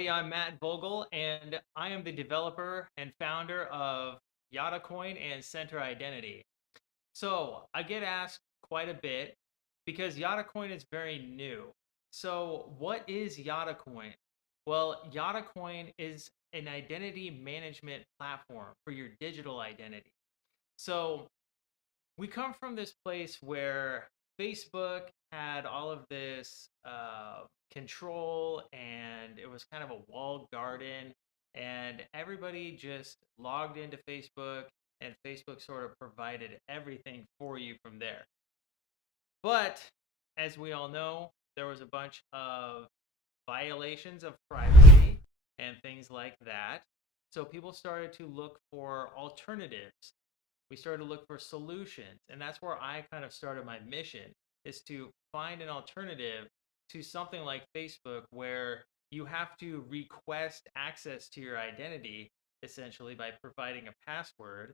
everybody. I'm Matt Vogel, and I am the developer and founder of YadaCoin and Center Identity. So I get asked quite a bit because YadaCoin is very new. So what is YadaCoin? Well, YadaCoin is an identity management platform for your digital identity. So we come from this place where Facebook had all of this control, and it was kind of a walled garden, and everybody just logged into Facebook, and Facebook sort of provided everything for you from there. But as we all know, there was a bunch of violations of privacy and things like that. So people started to look for alternatives. We started to look for solutions, and that's where I kind of started my mission, is to find an alternative to something like Facebook, where you have to request access to your identity essentially by providing a password,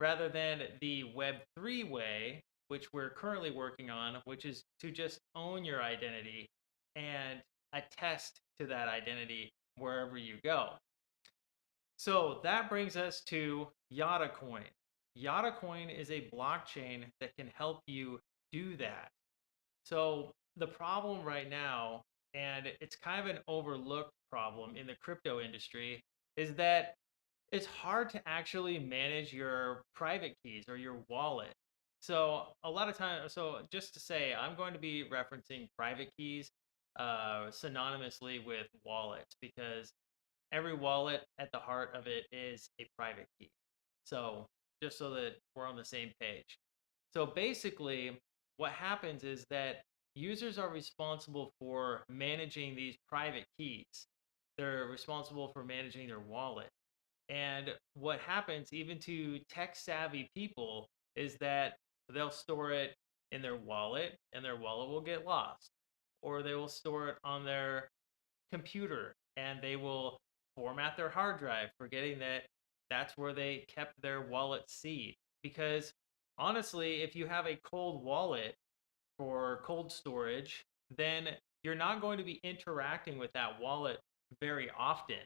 rather than the Web3 way, which we're currently working on, which is to just own your identity and attest to that identity wherever you go. So that brings us to YadaCoin. YadaCoin is a blockchain that can help you do that. So the problem right now, and it's kind of an overlooked problem in the crypto industry, is that it's hard to actually manage your private keys or your wallet. So a lot of times, so just to say, I'm going to be referencing private keys synonymously with wallets, because every wallet at the heart of it is a private key. So just so that we're on the same page. So basically, what happens is that users are responsible for managing these private keys. They're responsible for managing their wallet. And what happens, even to tech savvy people, is that they'll store it in their wallet, and their wallet will get lost. Or they will store it on their computer, and they will format their hard drive, forgetting that that's where they kept their wallet seed. Because honestly, if you have a cold wallet for cold storage, then you're not going to be interacting with that wallet very often.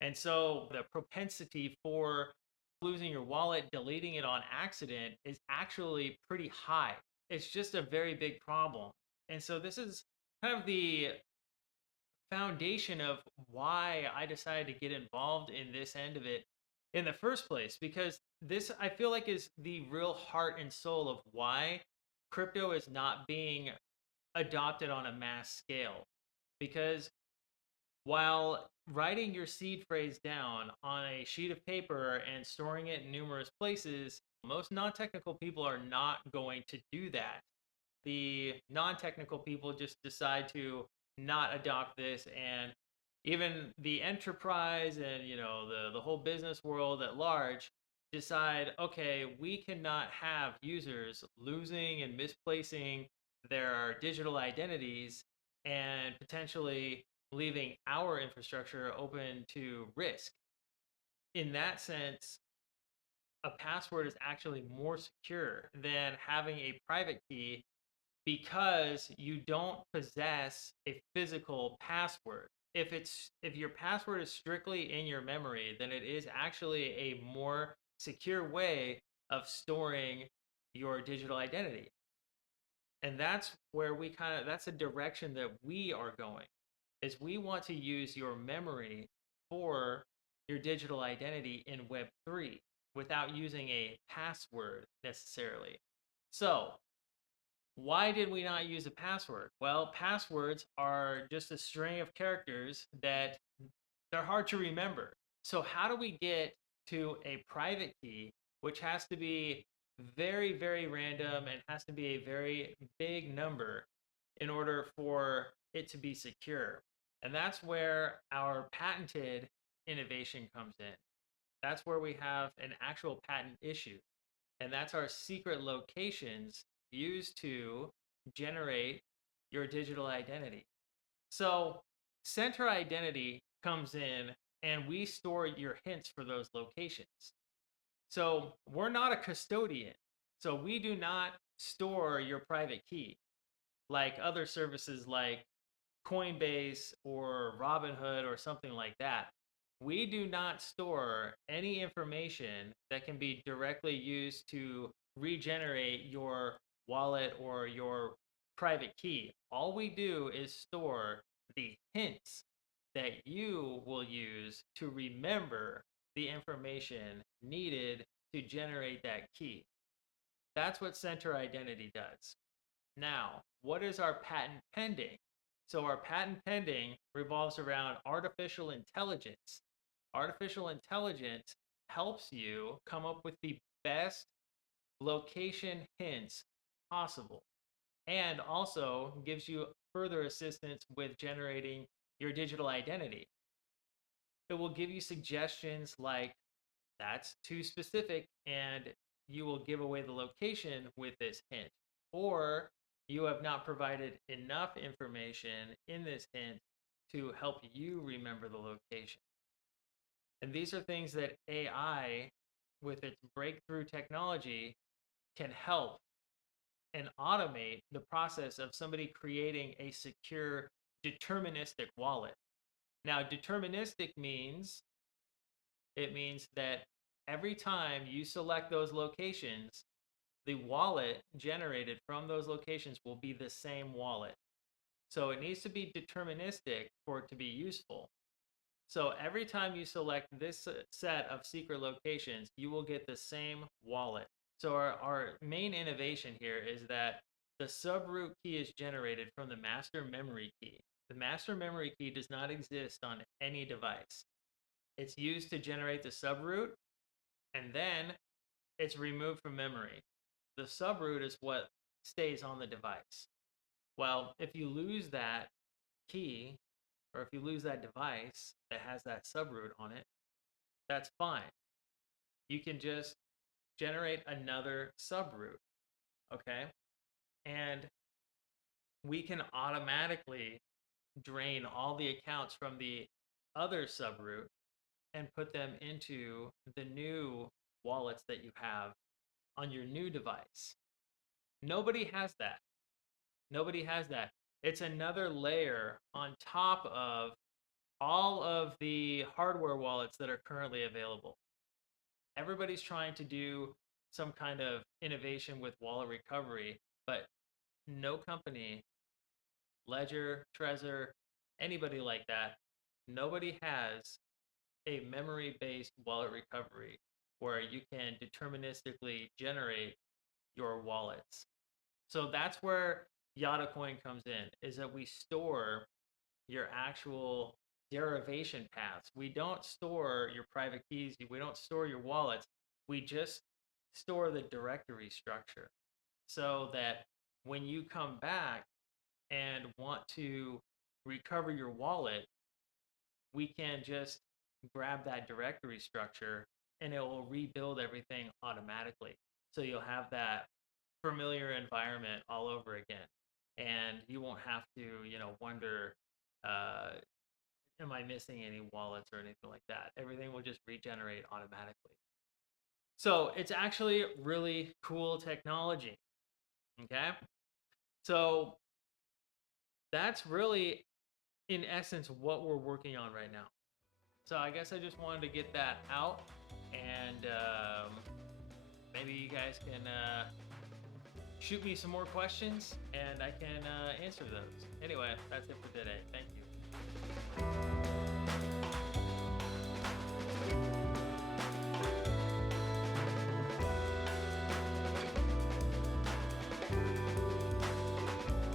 And so the propensity for losing your wallet, deleting it on accident, is actually pretty high. It's just a very big problem. And so this is kind of the foundation of why I decided to get involved in this end of it in the first place, because this, I feel like, is the real heart and soul of why crypto is not being adopted on a mass scale. Because while writing your seed phrase down on a sheet of paper and storing it in numerous places, most non-technical people are not going to do that. The non-technical people just decide to not adopt this, and even the enterprise and the whole business world at large decide, okay, we cannot have users losing and misplacing their digital identities and potentially leaving our infrastructure open to risk. In that sense, a password is actually more secure than having a private key, because you don't possess a physical password. If your password is strictly in your memory, then it is actually a more secure way of storing your digital identity. And that's where that's a direction that we are going, is we want to use your memory for your digital identity in Web3 without using a password necessarily. So why did we not use a password? Well, passwords are just a string of characters that they're hard to remember. So how do we get to a private key, which has to be very, very random and has to be a very big number in order for it to be secure? And that's where our patented innovation comes in. That's where we have an actual patent issue. And that's our secret locations used to generate your digital identity. So center identity comes in, and we store your hints for those locations. So we're not a custodian. So we do not store your private key like other services like Coinbase or Robinhood or something like that, we do not store any information that can be directly used to regenerate your wallet or your private key. All we do is store the hints that you will use to remember the information needed to generate that key. That's what center identity does. Now, what is our patent pending? So, our patent pending revolves around artificial intelligence. Artificial intelligence helps you come up with the best location hints possible and also gives you further assistance with generating your digital identity. It will give you suggestions like that's too specific and you will give away the location with this hint, or you have not provided enough information in this hint to help you remember the location. And these are things that AI, with its breakthrough technology, can help and automate the process of somebody creating a secure deterministic wallet. Now, deterministic means it means that every time you select those locations, the wallet generated from those locations will be the same wallet. So it needs to be deterministic for it to be useful. So every time you select this set of secret locations, you will get the same wallet. So our main innovation here is that the subroot key is generated from the master memory key. The master memory key does not exist on any device. It's used to generate the subroot, and then it's removed from memory. The subroot is what stays on the device. Well, if you lose that key, or if you lose that device that has that subroot on it, that's fine. You can just generate another subroot, okay? And we can automatically drain all the accounts from the other subroot and put them into the new wallets that you have on your new device. Nobody has that. Nobody has that. It's another layer on top of all of the hardware wallets that are currently available. Everybody's trying to do some kind of innovation with wallet recovery, but no company, Ledger, Trezor, anybody like that, nobody has a memory-based wallet recovery where you can deterministically generate your wallets. So that's where YadaCoin comes in, is that we store your actual derivation paths. We don't store your private keys, we don't store your wallets. We just store the directory structure so that when you come back and want to recover your wallet, we can just grab that directory structure and it will rebuild everything automatically. So you'll have that familiar environment all over again. And you won't have to, wonder, am I missing any wallets or anything like that? Everything will just regenerate automatically. So it's actually really cool technology. Okay. So that's really, in essence, what we're working on right now. So I guess I just wanted to get that out, and maybe you guys can shoot me some more questions, and I can answer those. Anyway, that's it for today. Thank you.